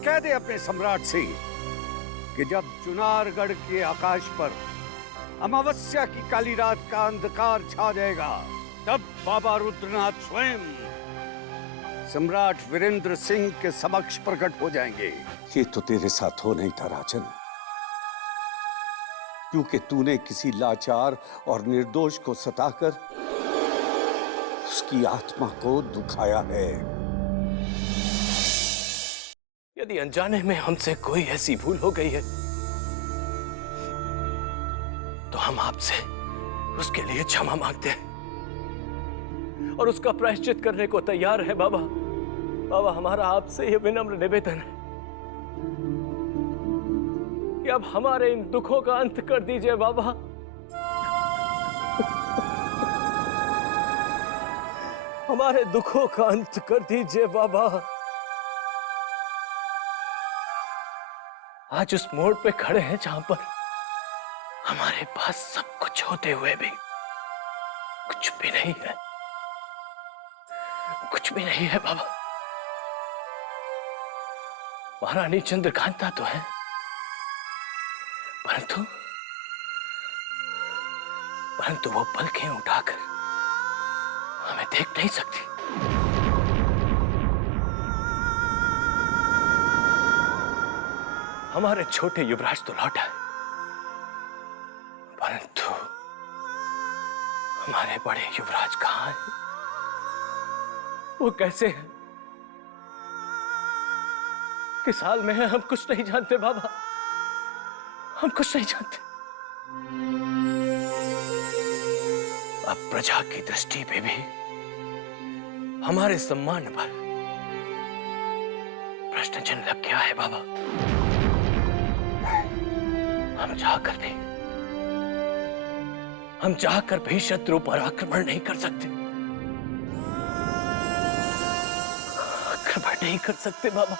कह दे अपने सम्राट से कि जब चुनारगढ़ के आकाश पर अमावस्या की काली रात का अंधकार छा जाएगा, तब बाबा रुद्रनाथ स्वयं सम्राट वीरेंद्र सिंह के समक्ष प्रकट हो जाएंगे। ये तो तेरे साथ हो नहीं था राजन, क्योंकि तूने किसी लाचार और निर्दोष को सताकर उसकी आत्मा को दुखाया है। यदि अनजाने में हमसे कोई ऐसी भूल हो गई है तो हम आपसे उसके लिए क्षमा मांगते हैं और उसका प्रायश्चित करने को तैयार है बाबा। बाबा, हमारा आपसे यह विनम्र निवेदन है कि अब हमारे इन दुखों का अंत कर दीजिए बाबा। हमारे दुखों का अंत कर दीजिए बाबा। आज उस मोड़ पे खड़े हैं जहां पर हमारे पास सब कुछ होते हुए भी कुछ भी नहीं है, कुछ भी नहीं है बाबा। महारानी चंद्रकांता तो है, परंतु वो पलकें उठाकर हमें देख नहीं सकती। हमारे छोटे युवराज तो लौट आए, परंतु हमारे बड़े युवराज कहां हैं? वो कैसे हैं? किस हाल में है हम कुछ नहीं जानते बाबा, हम कुछ नहीं जानते। अब प्रजा की दृष्टि पे भी हमारे सम्मान पर प्रश्न चिन्ह लग गया है बाबा। हम चाहकर भी शत्रु पर आक्रमण नहीं कर सकते, आक्रमण नहीं कर सकते बाबा,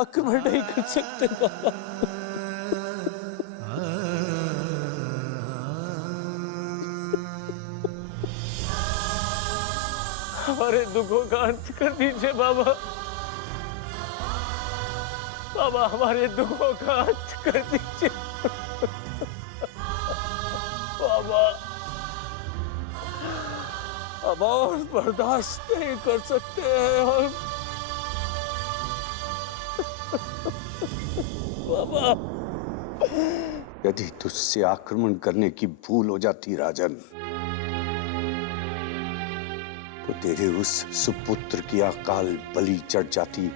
आक्रमण नहीं कर सकते बाबा। हमारे दुखों का अंत कर दीजिए बाबा। बाबा, हमारे दुखों का अंत कर दीजिए बाबा। अब और बर्दाश्त नहीं कर सकते हैं हम बाबा। यदि तुझसे आक्रमण करने की भूल हो जाती राजन, तो तेरे उस सुपुत्र की अकाल बलि चढ़ जाती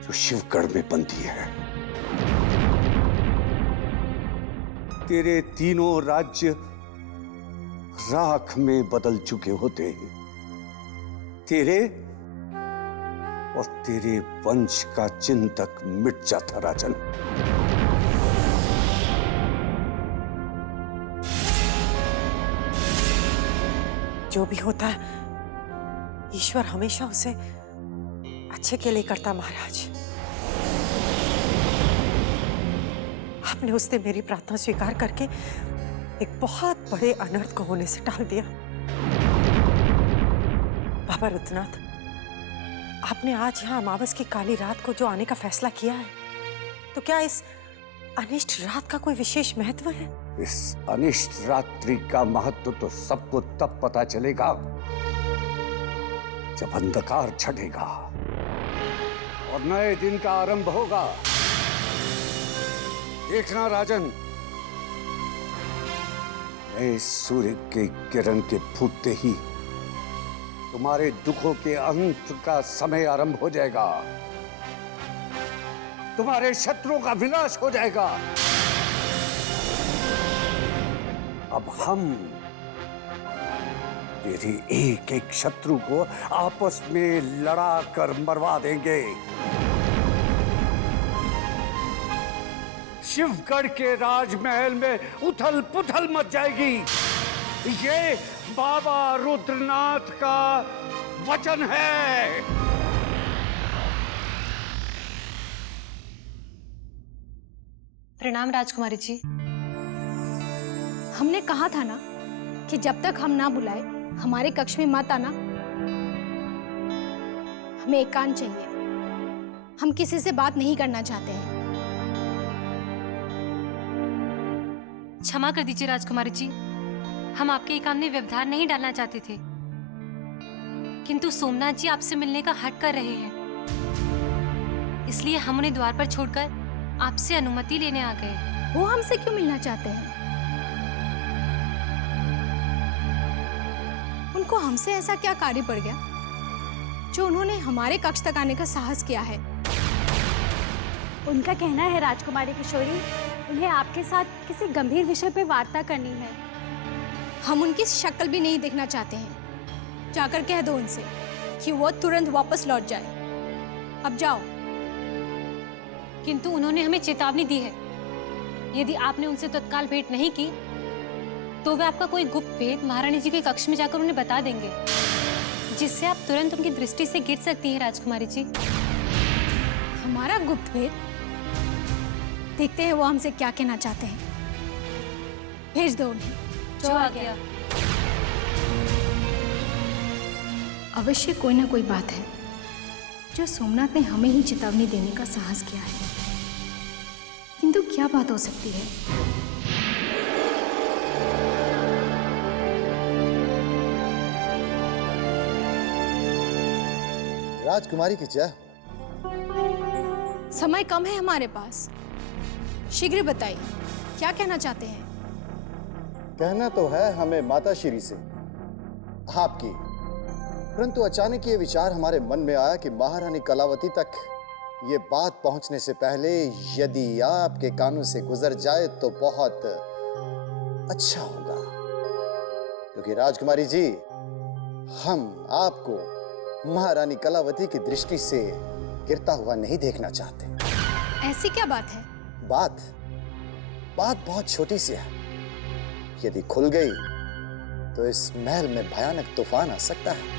जो शिवगढ़ में बंदी है। तेरे तीनों राज्य राख में बदल चुके होते, तेरे और तेरे वंश का चिन्ह तक मिट जाता राजन। जो भी होता है ईश्वर हमेशा उसे अच्छे के लिए करता। महाराज, आपने उस दिन मेरी प्रार्थना स्वीकार करके एक बहुत बड़े अनर्थ को होने से टाल दिया। बाबा रुद्रनाथ, आपने आज यहाँ अमावस की काली रात को जो आने का फैसला किया है, तो क्या इस अनिष्ट रात का कोई विशेष महत्व है? इस अनिष्ट रात्रि का महत्व तो सबको तब पता चलेगा जब अंधकार छटेगा और नए दिन का आरंभ होगा। देखना राजन, नए सूर्य के किरण के फूटते ही तुम्हारे दुखों के अंत का समय आरंभ हो जाएगा, तुम्हारे शत्रुओं का विनाश हो जाएगा। अब हम तेरे एक एक शत्रु को आपस में लड़ा कर मरवा देंगे। शिवगढ़ के राजमहल में उथल पुथल मच जाएगी। ये बाबा रुद्रनाथ का वचन है। प्रणाम राजकुमारी जी। हमने कहा था ना कि जब तक हम ना बुलाए हमारे कक्ष में मत आना। हमें एकांत चाहिए। हम किसी से बात नहीं करना चाहते हैं। क्षमा कर दीजिए राजकुमारी जी, हम आपके एकांत में व्यवधान नहीं डालना चाहते थे, किंतु सोमनाथ जी आपसे मिलने का हट कर रहे हैं, इसलिए हम उन्हें द्वार पर छोड़कर आपसे अनुमति लेने आ गए। वो हमसे क्यों मिलना चाहते हैं? उनको हमसे ऐसा क्या कार्य पड़ गया जो उन्होंने हमारे कक्ष तक आने का साहस किया है? उनका कहना है राजकुमारी किशोरी, उन्हें आपके साथ किसी गंभीर विषय पर वार्ता करनी है। हम उनकी शक्ल भी नहीं देखना चाहते हैं। जाकर कह दो उनसे कि वो तुरंत वापस लौट जाए। अब जाओ। किंतु उन्होंने हमें चेतावनी दी है, यदि आपने उनसे तत्काल भेंट नहीं की तो वे आपका कोई गुप्त भेद महारानी जी के कक्ष में जाकर उन्हें बता देंगे, जिससे आप तुरंत उनकी दृष्टि से गिर सकती हैं राजकुमारी जी। हमारा गुप्त भेद? देखते हैं वो हमसे क्या कहना चाहते हैं। भेज दो उन्हें। जो आ गया। अवश्य कोई ना कोई बात है जो सोमनाथ ने हमें ही चेतावनी देने का साहस किया है, किंतु क्या बात हो सकती है? राजकुमारी की जय। समय कम है हमारे पास, शीघ्र बताइए क्या कहना चाहते हैं? कहना तो है हमें माता श्री से आपकी, परंतु अचानक ये विचार हमारे मन में आया कि महारानी कलावती तक ये बात पहुंचने से पहले यदि आपके कानों से गुजर जाए तो बहुत अच्छा होगा, क्योंकि राजकुमारी जी, हम आपको महारानी कलावती की दृष्टि से गिरता हुआ नहीं देखना चाहते। ऐसी क्या बात है? बात बहुत छोटी सी है, यदि खुल गई तो इस महल में भयानक तूफान आ सकता है।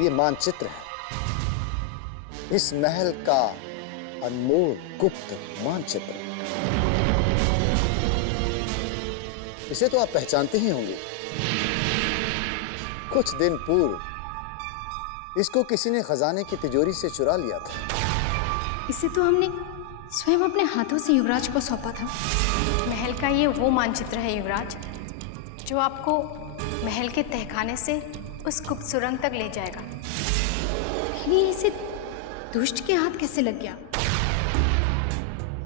ये मानचित्र है, इस महल का अनमोल गुप्त मानचित्र। इसे तो आप पहचानते ही होंगे। कुछ दिन पूर्व इसको किसी ने खजाने की तिजोरी से चुरा लिया था। इसे तो हमने स्वयं अपने हाथों से युवराज को सौंपा था। महल का ये वो मानचित्र है युवराज, जो आपको महल के तहखाने से उस गुप्त सुरंग तक ले जाएगा। ये इसे दुष्ट के हाथ कैसे लग गया?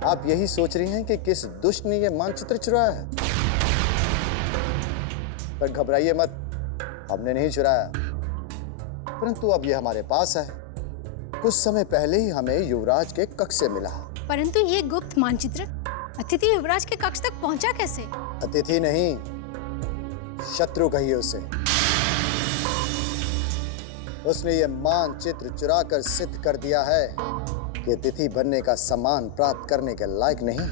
आप यही सोच रही हैं कि किस दुष्ट ने यह मानचित्र चुराया है, पर घबराइए मत, हमने नहीं चुराया, परंतु अब यह हमारे पास है। कुछ समय पहले ही हमें युवराज के कक्ष से मिला। परंतु ये गुप्त मानचित्र अतिथि युवराज के कक्ष तक पहुंचा कैसे? अतिथि नहीं, शत्रु कहिए उसे। उसने ये मानचित्र चुराकर सिद्ध कर दिया है कि अतिथि बनने का सम्मान प्राप्त करने के लायक नहीं,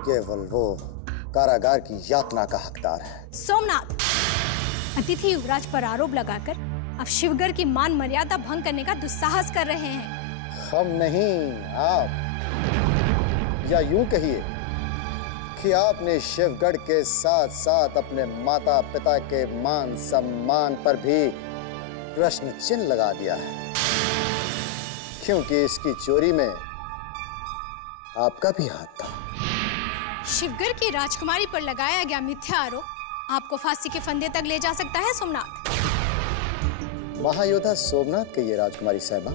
केवल वो कारागार की यातना का हकदार है। सोमनाथ, अतिथि युवराज पर आरोप लगाकर अब शिवगढ़ की मान मर्यादा भंग करने का दुस्साहस कर रहे हैं। हम नहीं, आप, या यूं कहिए कि आपने शिवगढ़ के साथ साथ अपने माता पिता के मान सम्मान पर भी प्रश्न चिन्ह लगा दिया है, क्योंकि इसकी चोरी में आपका भी हाथ था। शिवगढ़ की राजकुमारी पर लगाया गया मिथ्या आरोप आपको फांसी के फंदे तक ले जा सकता है सोमनाथ। महायोद्धा सोमनाथ के ये राजकुमारी साहिबा,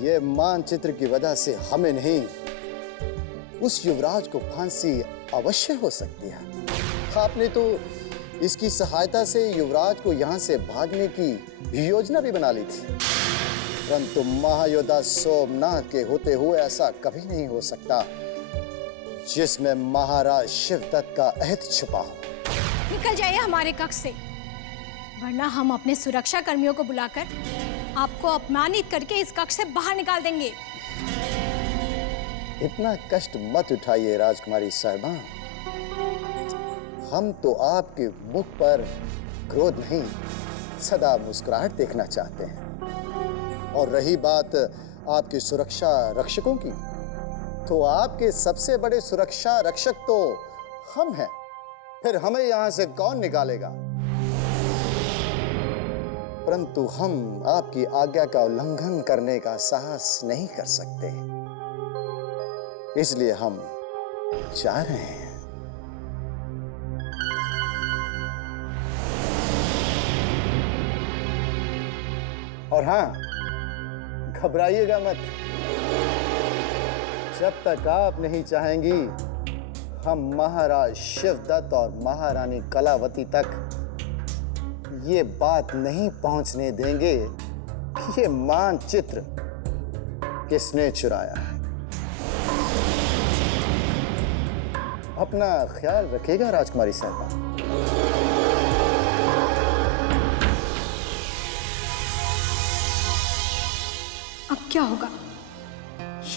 ये मानचित्र की वजह से हमें नहीं, उस युवराज को फांसी अवश्य हो सकती है। आपने तो इसकी सहायता से युवराज को यहाँ से भागने की योजना भी बना ली थी, परंतु महायोद्धा सोमनाथ के होते हुए ऐसा कभी नहीं हो सकता जिसमें महाराज शिवदत्त का अहित छुपा हो। निकल जाइए हमारे कक्ष से, वरना हम अपने सुरक्षा कर्मियों को बुलाकर आपको अपमानित करके इस कक्ष से बाहर निकाल देंगे। इतना कष्ट मत उठाइए राजकुमारी साहिबा, हम तो आपके मुख पर क्रोध नहीं, सदा मुस्कुराहट देखना चाहते हैं। और रही बात आपकी सुरक्षा रक्षकों की, तो आपके सबसे बड़े सुरक्षा रक्षक तो हम हैं। फिर हमें यहां से कौन निकालेगा? परंतु हम आपकी आज्ञा का उल्लंघन करने का साहस नहीं कर सकते, इसलिए हम जा रहे हैं। और हां, घबराइएगा मत। जब तक आप नहीं चाहेंगी, हम महाराज शिवदत्त और महारानी कलावती तक ये बात नहीं पहुंचने देंगे कि ये मानचित्र किसने चुराया है। अपना ख्याल रखिएगा राजकुमारी साहबा। अब क्या होगा?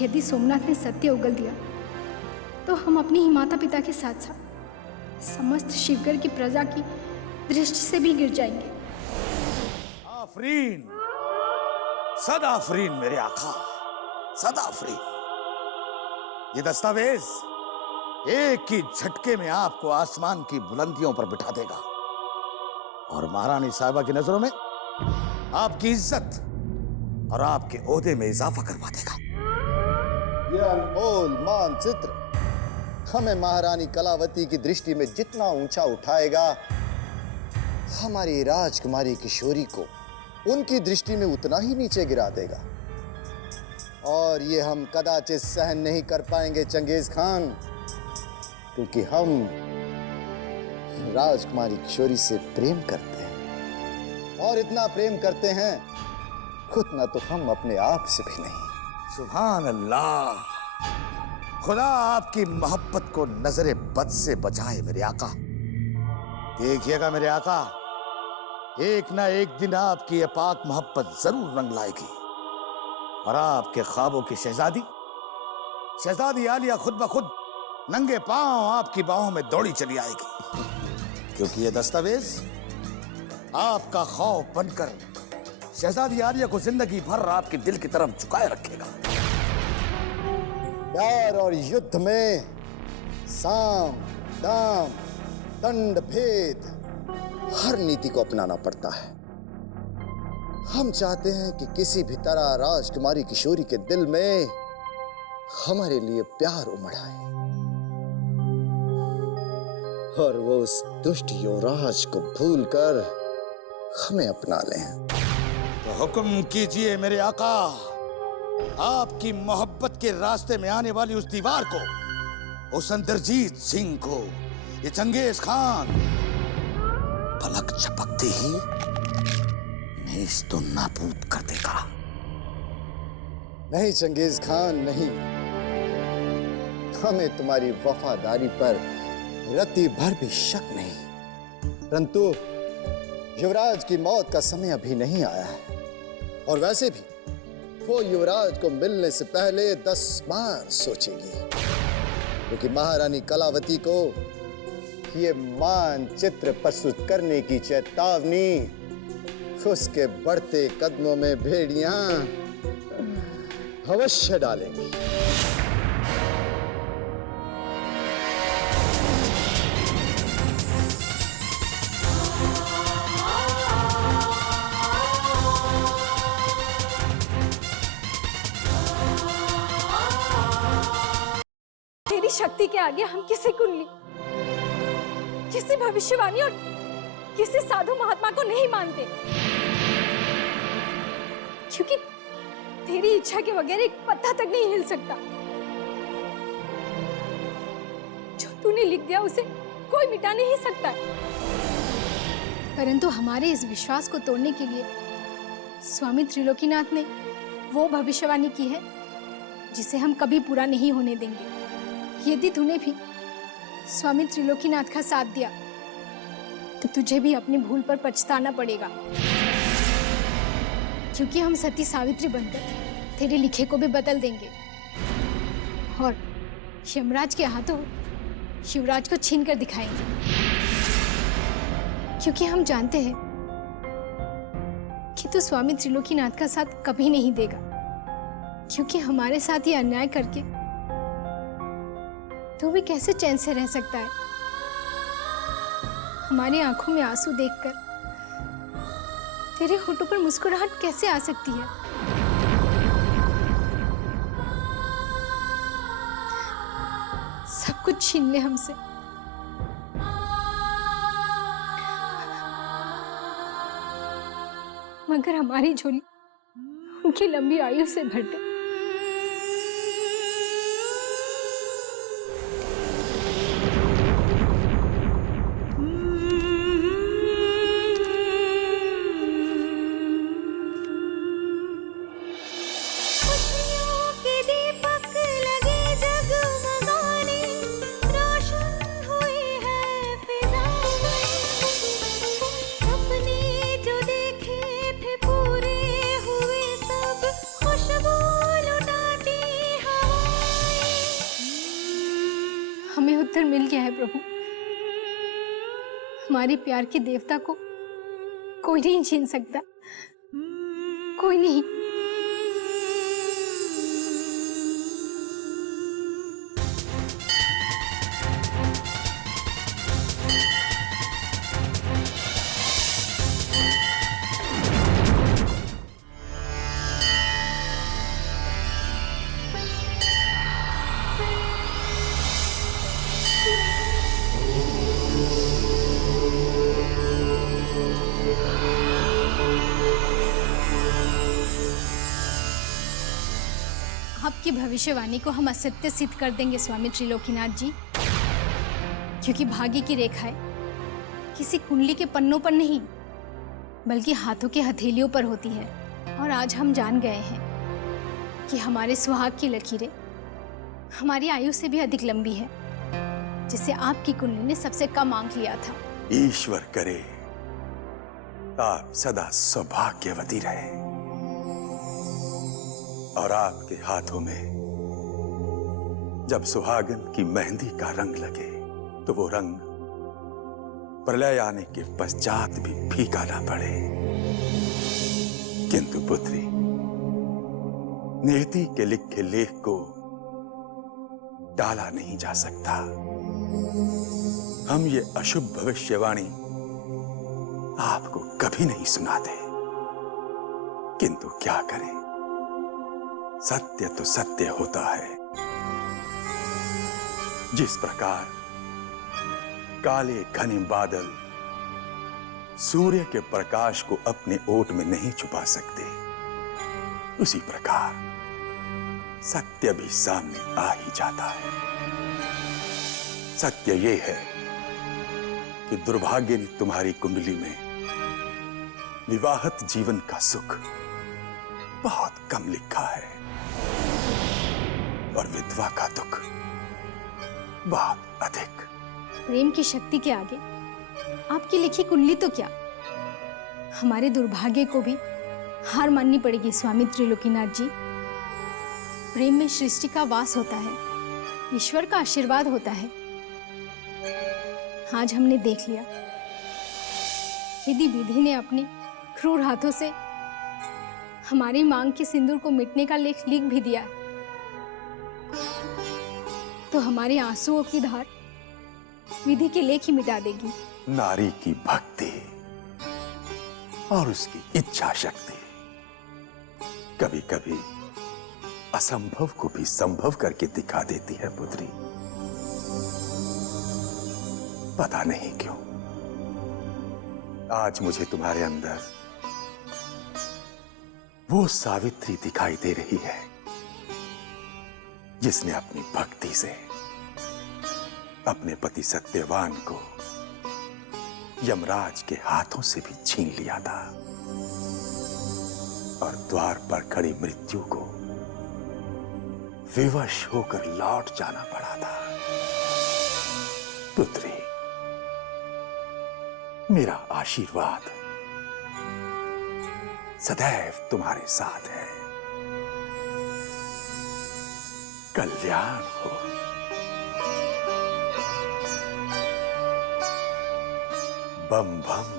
यदि सोमनाथ ने सत्य उगल दिया तो हम अपने ही माता पिता के साथ साथ समस्त शिवगढ़ की प्रजा की दृष्टि से भी गिर जाएंगे। आफरीन, सदा आफरीन मेरे आका, सदा आफरीन। ये दस्तावेज एक ही झटके में आपको आसमान की बुलंदियों पर बिठा देगा और महारानी साहिबा की नजरों में आपकी इज्जत और आपके ओहदे में इजाफा करवा देगा। यह अनमोल मानचित्र हमें महारानी कलावती की दृष्टि में जितना ऊंचा उठाएगा, हमारी राजकुमारी किशोरी को उनकी दृष्टि में उतना ही नीचे गिरा देगा। और ये हम कदाचित सहन नहीं कर पाएंगे चंगेज खान, क्योंकि हम राजकुमारी किशोरी से प्रेम करते हैं, और इतना प्रेम करते हैं उतना तो हम अपने आप से भी नहीं। सुभान अल्लाह, खुदा आपकी मोहब्बत को नजरे बद से बचाए मेरे आका। देखिएगा मेरे आका, एक ना एक दिन आपकी ये पाक मोहब्बत जरूर रंग लाएगी और आपके ख्वाबों की शहजादी आलिया खुद ब खुद नंगे पांव आपकी बाहों में दौड़ी चली आएगी, क्योंकि ये दस्तावेज आपका खौफ बनकर शहजादी आलिया को जिंदगी भर आपके दिल की तरफ झुकाए रखेगा। प्यार और युद्ध में साम, दाम, दंड, भेद हर नीति को अपनाना पड़ता है। हम चाहते हैं कि किसी भी तरह राजकुमारी किशोरी के दिल में हमारे लिए प्यार उमड़ आए और वो उस दुष्ट युवराज को भूलकर हमें अपना लें। तो हुक्म कीजिए मेरे आका, आपकी मोहब्बत के रास्ते में आने वाली उस दीवार को, उस इंद्रजीत सिंह को ये चंगेज खान पलक झपकते ही नेस तो नाबूद कर देगा। नहीं चंगेज खान, नहीं। हमें तुम्हारी वफादारी पर रत्ती भर भी शक नहीं, परंतु युवराज की मौत का समय अभी नहीं आया है, और वैसे भी वो युवराज को मिलने से पहले 10 बार सोचेगी, क्योंकि महारानी कलावती को ये मानचित्र प्रस्तुत करने की चेतावनी उसके बढ़ते कदमों में भेड़ियां अवश्य डालेंगी। तेरी शक्ति के आगे हम किसी कुंडली, किसी भविष्यवाणी और किसी साधु महात्मा को नहीं मानते, क्योंकि तेरी इच्छा के बगैर एक पत्ता तक नहीं हिल सकता। जो तूने लिख दिया उसे कोई मिटा नहीं सकता। परंतु हमारे इस विश्वास को तोड़ने के लिए स्वामी त्रिलोकीनाथ ने वो भविष्यवाणी की है जिसे हम कभी पूरा नहीं होने देंगे। यदि तूने भी स्वामी त्रिलोकीनाथ का साथ दिया तो तुझे भी अपनी भूल पर पछताना पड़ेगा, क्योंकि हम सती सावित्री बनकर तेरे लिखे को भी बदल देंगे और यमराज के हाथों शिवराज को छीन कर दिखाएंगे, क्योंकि हम जानते हैं कि तो स्वामी त्रिलोकीनाथ का साथ कभी नहीं देगा, क्योंकि हमारे साथ ये अन्याय करके तू भी कैसे चैन से रह सकता है? हमारी आंखों में आंसू देखकर तेरे होठों पर मुस्कुराहट कैसे आ सकती है? सब कुछ छीन ले हमसे। मगर हमारी झोली उनकी लंबी आयु से भर दे। हमें उत्तर मिल गया है प्रभु। हमारी प्यार की देवता को कोई नहीं छीन सकता, कोई नहीं। आपकी भविष्यवाणी को हम असत्य सिद्ध कर देंगे स्वामी त्रिलोकीनाथ जी, क्योंकि भाग्य की रेखाएं किसी कुंडली के पन्नों पर नहीं बल्कि हाथों के हथेलियों पर होती है। और आज हम जान गए हैं कि हमारे सुहाग की लकीरें हमारी आयु से भी अधिक लंबी है, जिसे आपकी कुंडली ने सबसे कम आंक लिया था। ईश्वर करे आप सदा सौभाग्यवती रहे और आपके हाथों में जब सुहागन की मेहंदी का रंग लगे तो वो रंग प्रलय आने के पश्चात भी फीका ना पड़े। किंतु पुत्री, नियति के लिखे लेख को टाला नहीं जा सकता। हम ये अशुभ भविष्यवाणी आपको कभी नहीं सुनाते, किंतु क्या करें, सत्य तो सत्य होता है। जिस प्रकार काले घने बादल सूर्य के प्रकाश को अपने ओट में नहीं छुपा सकते, उसी प्रकार सत्य भी सामने आ ही जाता है। सत्य ये है कि दुर्भाग्य ने तुम्हारी कुंडली में विवाहित जीवन का सुख बहुत कम लिखा है और विधवा का दुख बहुत अधिक। प्रेम की शक्ति के आगे आपकी लिखी कुंडली तो क्या, हमारे दुर्भाग्य को भी हार माननी पड़ेगी स्वामी त्रिलोकीनाथ जी। प्रेम में सृष्टि का वास होता है, ईश्वर का आशीर्वाद होता है। आज हमने देख लिया, यदि विधि ने अपने क्रूर हाथों से हमारी मांग के सिंदूर को मिटने का लेख लिख भी दिया, तो हमारे आंसुओं की धार विधि के लेख ही मिटा देगी। नारी की भक्ति और उसकी इच्छा शक्ति कभी कभी असंभव को भी संभव करके दिखा देती है पुत्री। पता नहीं क्यों आज मुझे तुम्हारे अंदर वो सावित्री दिखाई दे रही है जिसने अपनी भक्ति से अपने पति सत्यवान को यमराज के हाथों से भी छीन लिया था और द्वार पर खड़ी मृत्यु को विवश होकर लौट जाना पड़ा था। पुत्री, मेरा आशीर्वाद सदैव तुम्हारे साथ है। कल्याण हो। बम बम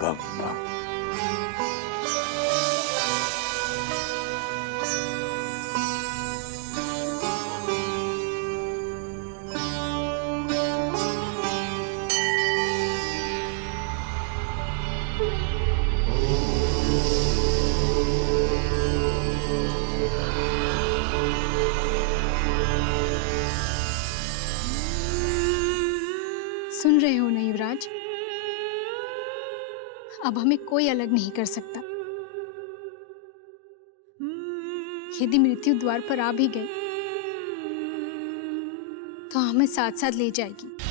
बम बम। सुन रहे हो ना युवराज, अब हमें कोई अलग नहीं कर सकता। यदि मृत्यु द्वार पर आ भी गई तो हमें साथ साथ ले जाएगी।